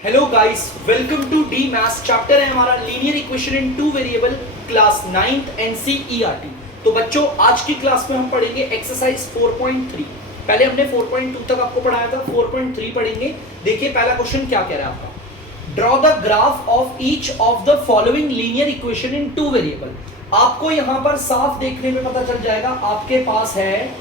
Hello guys, welcome to the maths. Chapter है हमारा linear equation in two variable, class 9th NCERT. तो बच्चों, आज की क्लास में हम पढ़ेंगे एक्सरसाइज 4.3। पहले हमने 4.2 तक आपको पढ़ाया था, 4.3 पढ़ेंगे। देखिए पहला क्वेश्चन क्या कह रहा है आपका। Draw the graph of each of the following linear equation in two variable. आपको यहां पर साफ देखने में पता चल जाएगा, आपके पास है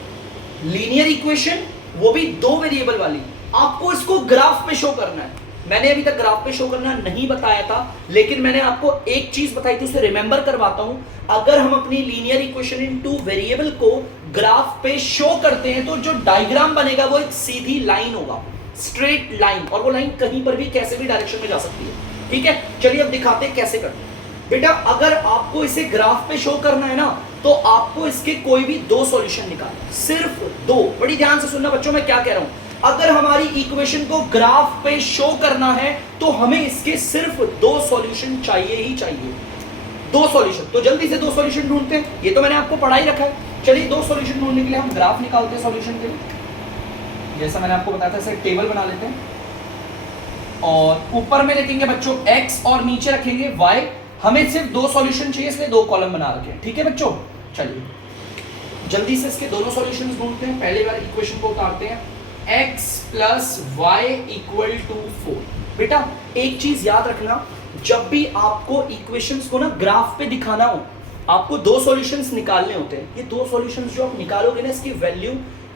लीनियर इक्वेशन, वो भी दो वेरिएबल वाली। आपको इसको ग्राफ पे शो करना है। मैंने अभी तक ग्राफ पे शो करना नहीं बताया था, लेकिन मैंने आपको एक चीज बताई थी, उसे रिमेंबर करवाता हूं। अगर हम अपनी linear equation in two variable को ग्राफ पे शो करते हैं तो जो डायग्राम बनेगा वो एक सीधी लाइन होगा, स्ट्रेट लाइन, और वो लाइन कहीं पर भी कैसे भी डायरेक्शन में जा सकती है। ठीक है, चलिए अब दिखाते हैं कैसे करते हैं। बेटा, अगर आपको इसे ग्राफ पे शो करना है ना, तो आपको इसके कोई भी दो सॉल्यूशन निकालना, सिर्फ दो। बड़ी ध्यान से सुनना बच्चों, मैं क्या कह रहा हूं। अगर हमारी इक्वेशन को ग्राफ पे शो करना है तो हमें इसके सिर्फ दो सॉल्यूशन चाहिए ही चाहिए। दो सॉल्यूशन, तो जल्दी से दो सॉल्यूशन ढूंढते हैं। ये तो मैंने आपको पढ़ा ही रखा है। चलिए, दो सॉल्यूशन ढूंढने के लिए हम ग्राफ निकालते हैं सॉल्यूशन के लिए। जैसा मैंने आपको बताया था, इसे टेबल बना लेते हैं और ऊपर में लिखेंगे बच्चों x और नीचे रखेंगे y। हमें सिर्फ दो सॉल्यूशन चाहिए, इसलिए दो कॉलम बना रखे हैं। ठीक है बच्चों, चलिए जल्दी से इसके दोनों सॉल्यूशंस ढूंढते हैं। पहले वाले इक्वेशन को उतारते हैं, x plus Y equal to 4। बेटा, एक चीज याद रखना, जब भी आपको इक्वेशंस को ना ग्राफ पे दिखाना हो, आपको दो सॉल्यूशंस निकालने होते हैं। ये दो सॉल्यूशंस जो आप निकालोगे ना, इसकी वैल्यू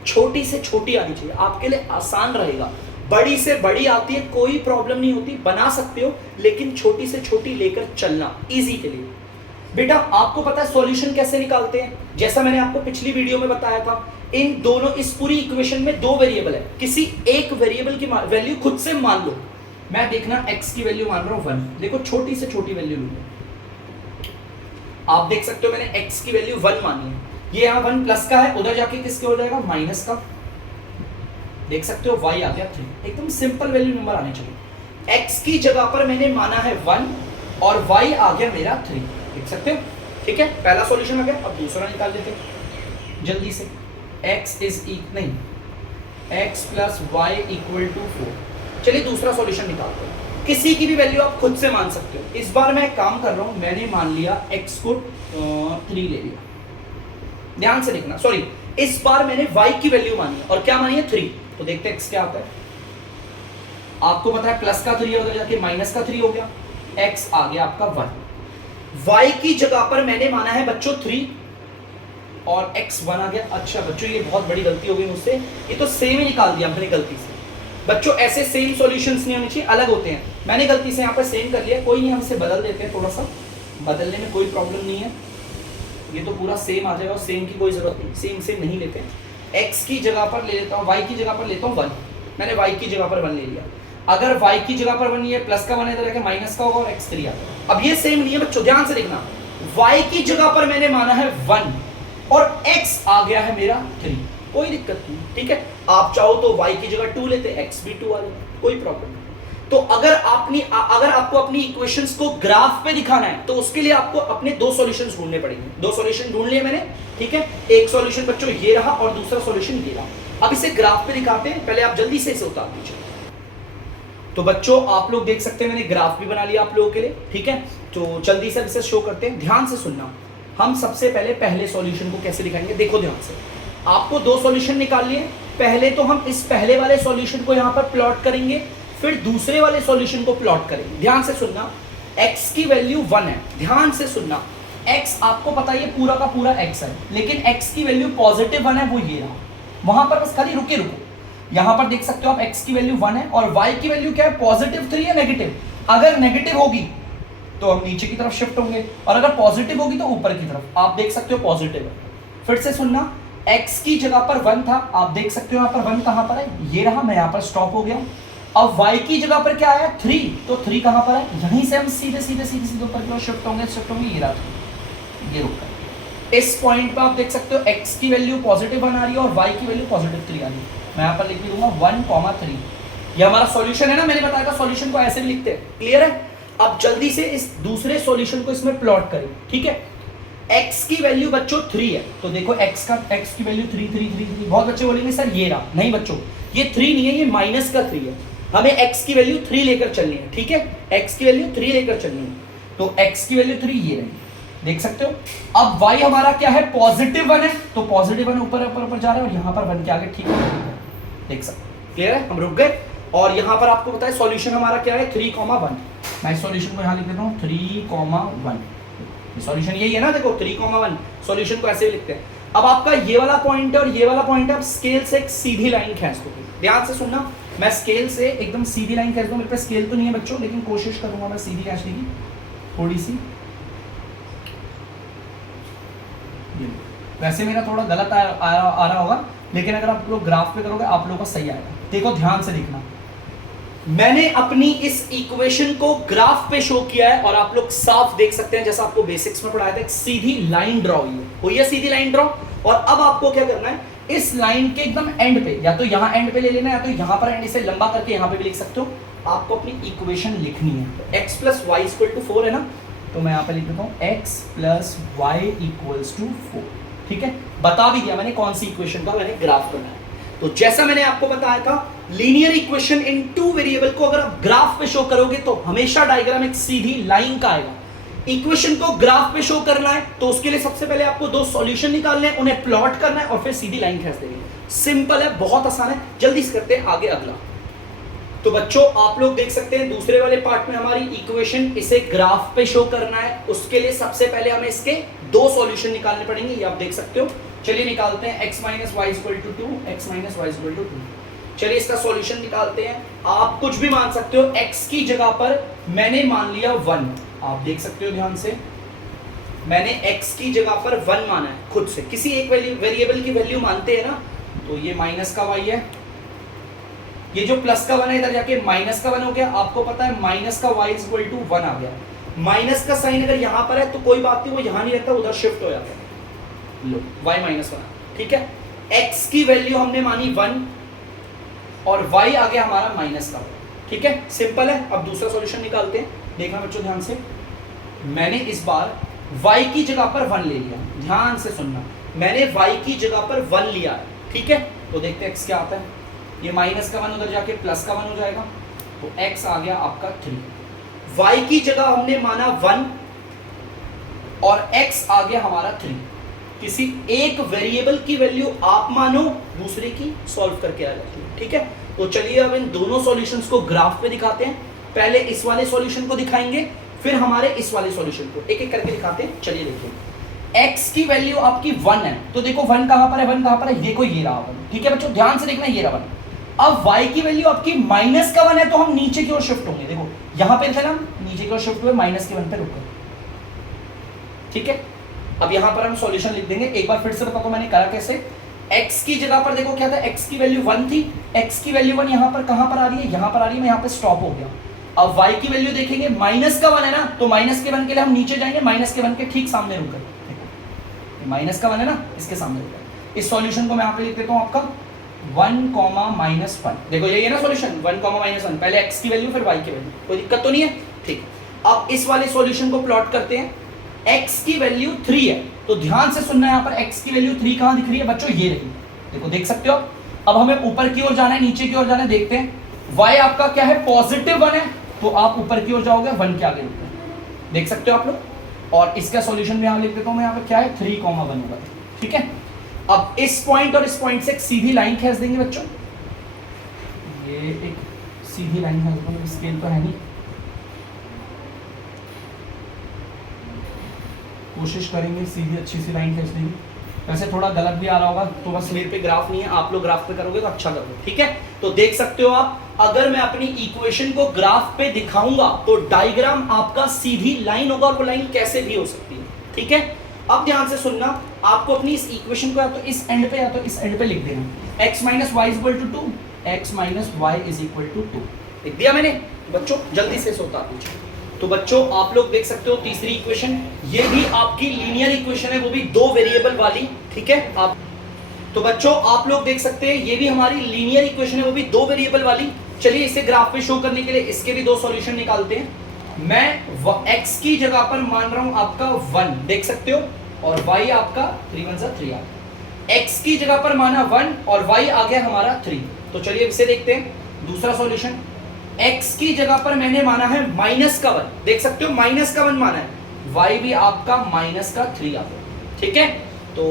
छोटी से छोटी आनी चाहिए, आपके लिए आसान रहेगा। बड़ी से बड़ी आती है, कोई प्रॉब्लम नहीं होती, बना सकते हो, लेकिन छोटी से छोटी लेकर चलना इजी के लिए। बेटा, आपको पता है सॉल्यूशन कैसे निकालते हैं? जैसा मैंने आपको पिछली वीडियो में बताया था, इन दोनों, इस पूरी इक्वेशन में दो वेरिएबल है। किसी एक वेरिएबल की वैल्यू खुद से मान लो। मैं देखना x की वैल्यू मान रहा हूं 1। देखो, छोटी से छोटी वैल्यू लूंगा। आप देख सकते हो मैंने x की वैल्यू 1 मानी है। ये यहां 1 प्लस का है, उधर जाके किसके हो जाएगा? माइनस का। देख सकते हो y आ गया 3। एकदम सिंपल वैल्यू नंबर आने चाहिए। x की जगह पर मैंने माना है 1 और y आ गया मेरा 3। देख सकते हो? ठीक है, पहला सॉल्यूशन आ गया। अब दूसरा निकाल लेते हैं जल्दी से। x plus Y equal to 4। चलिए दूसरा सॉल्यूशन निकालते हैं। किसी की भी वैल्यू आप खुद से मान सकते हो। इस बार मैं काम कर रहा हूं, मैंने मान लिया x को 3 ले लिया। ध्यान से देखना, सॉरी, इस बार मैंने y की वैल्यू मानी है, और क्या मानी है? 3। तो देखते हैं x क्या आता है। आपको पता है प्लस का 3 है, उधर जाके माइनस का 3 हो गया, x आ गया आपका 1। y की जगह पर मैंने माना है बच्चों 3 और x 1 आ गया। अच्छा बच्चों, ये बहुत बड़ी गलती हो गई मुझसे, ये तो सेम ही निकाल दिया मैंने गलती से। बच्चों, ऐसे सेम सॉल्यूशंस नहीं होने चाहिए, अलग होते हैं। मैंने गलती से यहाँ पर सेम कर लिया, कोई नहीं, हम इसे बदल देते हैं। थोड़ा सा बदलने में कोई प्रॉब्लम नहीं है, ये तो पूरा सेम आ जाएगा और सेम की कोई जरूरत नहीं, सेम सेम नहीं लेते हैं। x की जगह पर ले लेता हूँ, y की जगह पर लेता हूँ 1। मैंने y की जगह पर 1 ले लिया। अगर y की जगह पर 1 नहीं है, प्लस का 1 इधर आके माइनस का होगा और x 3 आता है। अब ये सेम नहीं है बच्चों, ध्यान से देखना। y की जगह पर मैंने माना है 1 और x आ गया है मेरा 3। कोई दिक्कत नहीं, ठीक है। आप चाहो तो y की जगह 2 लेते, x भी 2 आ जाए, कोई प्रॉब्लम नहीं। तो अगर आपको अपनी इक्वेशंस को ग्राफ पे दिखाना है, तो उसके लिए आपको अपने दो सॉल्यूशंस ढूंढने पड़ेंगे। दो सॉल्यूशन ढूंढ लिए मैंने, ठीक है। एक सॉल्यूशन बच्चों ये रहा और दूसरा सॉल्यूशन ये रहा। अब इसे ग्राफ पे दिखाते हैं, पहले आप जल्दी से इसे उतार दीजिए। तो बच्चों, आप लोग देख सकते हैं मैंने ग्राफ भी बना लिया आप लोगों के लिए, ठीक है। तो जल्दी से इसे शो करते हैं, ध्यान से सुनना। हम सबसे पहले पहले सॉल्यूशन को कैसे दिखाएंगे, देखो ध्यान से। आपको दो सॉल्यूशन निकाल लिए। पहले तो हम इस पहले वाले सॉल्यूशन को यहाँ पर प्लॉट करेंगे, फिर दूसरे वाले सॉल्यूशन को प्लॉट करेंगे। ध्यान से सुनना, x की वैल्यू 1 है, ध्यान से सुनना। x आपको पता है ये पूरा का पूरा x है, लेकिन x की वैल्यू पॉजिटिव 1 है, वो ये रहा। वहां पर बस खाली रुको। यहां पर देख सकते हो आप, x की वैल्यू 1 है और y की वैल्यू क्या है? पॉजिटिव 3 है, नेगेटिव। अगर नेगेटिव होगी तो हम नीचे की तरफ शिफ्ट होंगे, और अगर पॉजिटिव होगी तो ऊपर की तरफ। आप देख सकते हो पॉजिटिव है। फिर से सुनना, x की जगह पर 1 था, आप देख सकते हो यहाँ पर 1 कहां पर है? ये रहा, मैं यहाँ पर स्टॉप हो गया। अब y की जगह पर क्या आया? 3। तो 3 कहां पर है? यहीं से हम सीधे ऊपर की ओर शिफ्ट होंगे, ये रहा 3, ये रुक गया। इस पॉइंट पर आप देख सकते हो x की वैल्यू पॉजिटिव 1 आ रही है और y की वैल्यू पॉजिटिव 3 आ रही है। मैं यहाँ पर लिख दूंगा 1,3। ये हमारा सॉल्यूशन है ना, मैंने बताया था सॉल्यूशन को ऐसे भी लिखते हैं, क्लियर है। अब जल्दी से इस दूसरे सॉल्यूशन को इसमें प्लॉट करें, ठीक है। x की वैल्यू बच्चों 3 है, तो देखो x की वैल्यू 3। बहुत बच्चे बोलेंगे सर ये रहा, नहीं बच्चों, ये 3 नहीं है, ये माइनस का 3 है। हमें x की वैल्यू 3 लेकर चलनी है, ठीक है, x की वैल्यू 3 लेकर चलनी है, तो x की वैल्यू 3 ये रही, देख सकते हो। अब y हमारा क्या है, पॉजिटिव 1 है, तो पॉजिटिव 1 ऊपर ऊपर ऊपर जा रहा है और यहां पर 1 के आगे ठीक है, देख सकते, क्लियर है, हम रुक गए। और यहां पर आपको पता है सॉल्यूशन हमारा क्या है, 3,1। मैं सॉल्यूशन को यहां लिख देता हूं 3,1, सॉल्यूशन यही है ना, देखो 3,1, सॉल्यूशन को ऐसे भी लिखते हैं। अब आपका ये वाला पॉइंट है और ये वाला पॉइंट है, आप स्केल से एक सीधी लाइन खींच दो, ध्यान से सुनना, मैं स्केल से एकदम सीधी लाइन खींच दूं, मेरे पे स्केल तो नहीं है बच्चों, लेकिन कोशिश करूंगा मैं सीधी खींचने की थोड़ी सी। वैसे मेरा थोड़ा गलत आ रहा होगा, लेकिन अगर आप लोग ग्राफ पे करोगे आप लोगों का सही आएगा। देखो ध्यान से देखना, मैंने अपनी इस इक्वेशन को ग्राफ पे शो किया है और आप लोग साफ देख सकते हैं, जैसा आपको बेसिक्स में पढ़ाया था, एक सीधी लाइन ड्रॉ हुई है सीधी लाइन ड्रॉ। और अब आपको क्या करना है, इस लाइन के एकदम एंड पे, या तो यहां एंड पे ले लेना है, या तो यहां पर एंड, इसे लंबा करके यहां पे भी लिख सकते हो। आपको अपनी इक्वेशन लिखनी है, तो x + y = 4 है ना, तो मैं यहां पे लिख देता हूं x + y = 4, ठीक है। बता भी दिया मैंने कौन सी इक्वेशन का मैंने ग्राफ करना है। तो जैसा मैंने आपको बताया था, लीनियर इक्वेशन इन 2 वेरिएबल को अगर आप ग्राफ पे शो करोगे तो हमेशा डायग्राम एक सीधी लाइन का आएगा। इक्वेशन को ग्राफ पे शो करना है तो उसके लिए सबसे पहले आपको 2 सॉल्यूशन निकालने हैं, उन्हें प्लॉट करना है और फिर सीधी लाइन खींच देनी है। सिंपल है, बहुत आसान है। जल्दी से करते हैं आगे अगला। तो बच्चों आप लोग देख सकते हैं दूसरे वाले पार्ट में हमारी इक्वेशन, इसे ग्राफ पे शो करना है, उसके लिए सबसे पहले हमें इसके 2 सॉल्यूशन निकालने पड़ेंगे, ये आप देख सकते हो। चलिए निकालते हैं, x - y = 2, x - y = 2। चलिए इसका सॉल्यूशन निकालते हैं। आप कुछ भी मान सकते हो, x की जगह पर मैंने मान लिया 1, आप देख सकते हो ध्यान से, मैंने x की जगह पर 1 माना है खुद से, किसी एक वेरिएबल की वैल्यू मानते हैं ना, तो ये माइनस का y है, ये जो प्लस का 1 है इधर जाके माइनस का 1 हो गया। आपको पता है माइनस का y = 1 आ गया। माइनस का साइन अगर यहां पर है तो कोई बात नहीं, वो यहां नहीं रहता, उधर शिफ्ट हो जाता है, लो y - 1, ठीक है। x की वैल्यू हमने मानी 1 और y आ गया हमारा माइनस का, ठीक है, सिंपल है। अब दूसरा सॉल्यूशन निकालते हैं, देखना बच्चों ध्यान से, मैंने इस बार y की जगह पर 1 ले लिया, ध्यान से सुनना, मैंने y की जगह पर 1 लिया है, ठीक है। तो देखते हैं x क्या आता है, ये माइनस का 1 उधर जाके प्लस का 1 हो जाएगा, तो x आ गया आपका 3। y की जगह हमने माना 1 और x आ गया हमारा 3। किसी एक वेरिएबल की वैल्यू आप मानो, दूसरे की सॉल्व करके आ जाती है, ठीक है। तो चलिए अब इन दोनों सॉल्यूशंस को ग्राफ पे दिखाते हैं। पहले इस वाले सॉल्यूशन को दिखाएंगे, फिर हमारे इस वाले सॉल्यूशन को, एक एक करके दिखाते हैं। चलिए देखिए, x की वैल्यू आपकी 1 है, तो देखो 1 कहां पर है, 1 कहां पर है, देखो ये रहा 1, ठीक है बच्चों, ध्यान से देखना, ये रहा 1। अब y की वैल्यू आपकी माइनस का 1 है, तो हम नीचे की ओर शिफ्ट होंगे, देखो यहां पे थे ना, नीचे की ओर शिफ्ट हुए, माइनस के 1 पे रुक गए, ठीक है। अब यहां पर हम सॉल्यूशन लिख देंगे, एक बार फिर से बताओ मैंने करा कैसे। x की जगह पर देखो क्या था, x की वैल्यू 1 थी, x की वैल्यू 1 यहां पर कहां पर आ रही है, यहां पर आ रही है, मैं यहां पे स्टॉप हो गया। अब y की वैल्यू देखेंगे, माइनस का 1 है ना, तो माइनस के 1 के लिए हम नीचे जाएंगे, माइनस के 1 के ठीक सामने रुक गए, देखो माइनस का 1 है ना, इसके सामने रुक गए। इस सॉल्यूशन को मैं यहां पे लिख देता हूं आपका 1, -1, देखो यही है ना सॉल्यूशन, 1, -1, पहले x की वैल्यू फिर y की वैल्यू, कोई दिक्कत तो नहीं है, ठीक। अब इस वाले सॉल्यूशन को प्लॉट करते हैं, x की वैल्यू 3 है, तो ध्यान से सुनना, यहाँ पर x की वैल्यू 3 कहां दिख रही है बच्चों, ये रही, देखो देख सकते हो। अब हमें ऊपर की ओर जाना है, नीचे की ओर जाना है, देखते हैं। y आपका क्या है, +1 है, तो आप ऊपर की ओर जाओगे, 1 के आगे रुकते, देख सकते हो आप लोग। और इसका सॉल्यूशन में यहां लिख देता हूं मैं, यहाँ पे क्या है 3,1 होगा, ठीक है। अब इस पॉइंट और इस पॉइंट से एक सीधी लाइन खींच देंगे बच्चों, ये एक सीधी लाइन खींच देंगे, स्केल तो है नहीं, कोशिश करेंगे सीधी अच्छी सी लाइन खींचने की। वैसे थोड़ा गलत भी आ रहा होगा, तो बस मेरे पे ग्राफ नहीं है, आप लोग ग्राफ पे करोगे तो अच्छा करोगे, ठीक है। तो देख सकते हो आप, अगर मैं अपनी इक्वेशन को ग्राफ पे दिखाऊंगा तो डायग्राम आपका सीधी लाइन होगा, और वो लाइन कैसे भी हो सकती है, ठीक है। अब ध्यान से सुनना, आपको अपनी इस इक्वेशन को या तो इस एंड पे या तो इस एंड पे लिख देना, x - y = 2, x - y = 2 लिख दिया मैंने। बच्चों जल्दी से सोता पूछो। तो बच्चों आप लोग देख सकते हो तीसरी इक्वेशन, ये भी आपकी लीनियर इक्वेशन है, वो भी 2 वेरिएबल वाली, ठीक है। आप तो बच्चों आप लोग देख सकते हैं, ये भी हमारी लीनियर इक्वेशन है, वो भी 2 वेरिएबल वाली। चलिए इसे ग्राफ पे शो करने के लिए इसके भी 2 सॉल्यूशन निकालते हैं। मैं x की जगह पर मान रहा हूं आपका 1, देख सकते हो, और y आपका 3 1 3 आ गया। x की जगह पर माना 1 और y आ गया हमारा 3। तो चलिए इसे देखते हैं, दूसरा सॉल्यूशन। x की जगह पर मैंने माना है माइनस का 1, देख सकते हो माइनस का 1 माना है, y भी आपका माइनस का 3 आ गया, ठीक है। तो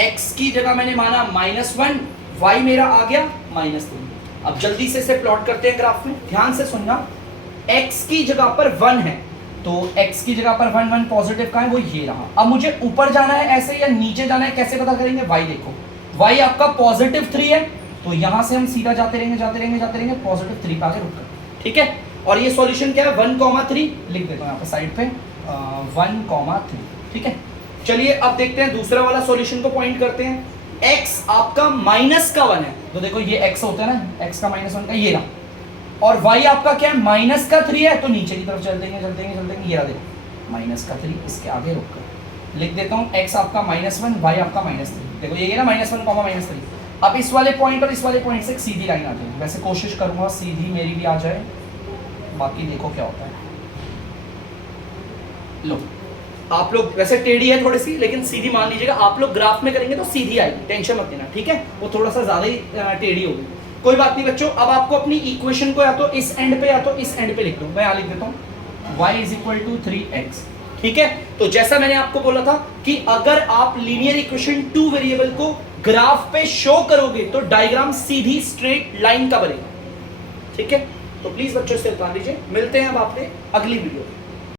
x की जगह मैंने माना -1, y मेरा आ गया -3। अब जल्दी से इसे प्लॉट करते हैं ग्राफ में, ध्यान से सुनना। x की जगह पर 1 है, तो x की जगह पर 1 1 पॉजिटिव का है, वो ये रहा। अब मुझे ऊपर जाना है ऐसे या नीचे जाना है, कैसे पता करेंगे? y देखो, y आपका +3 है, तो यहां से हम सीधा जाते रहेंगे +3 पे आगे रुक कर, ठीक है। और ये सॉल्यूशन क्या है? 1,3 लिख देता हूं यहाँ पे साइड पे, 1,3, ठीक है। चलिए अब देखते हैं दूसरा वाला सॉल्यूशन को पॉइंट करते हैं। x आपका -1 है, तो देखो ये x होता है ना, x का -1 का ये रहा, और y आपका क्या है? -3 है, तो नीचे की तरफ चलते हैं, ये रहा देखो -3, इसके आगे रुक कर लिख देता हूँ x आपका -1, y आपका -3, देखो ये ना -1, -3। अब इस वाले पॉइंट और इस वाले पॉइंट से एक सीधी लाइन आ जाएगी, वैसे कोशिश करूंगा सीधी मेरी भी आ जाए, बाकी देखो क्या होता है। लो आप लोग वैसे टेढ़ी है थोड़ी सी, लेकिन सीधी मान लीजिएगा, आप लोग ग्राफ में करेंगे तो सीधी आएगी, टेंशन मत लेना, ठीक है। वो थोड़ा सा ज्यादा ही टेढ़ी होगी, कोई बात नहीं बच्चों। अब आपको अपनी इक्वेशन को या तो इस एंड पे या तो इस एंड पे लिख दो, मैं यहाँ लिख देता हूँ y = 3x, ठीक है। तो जैसा मैंने आपको बोला था कि अगर आप लीनियर इक्वेशन 2 वेरिएबल को ग्राफ पे शो करोगे तो डायग्राम सीधी स्ट्रेट लाइन का बनेगा, ठीक है। तो प्लीज बच्चों से ध्यान दीजिए, मिलते हैं अब आपसे अगली वीडियो में।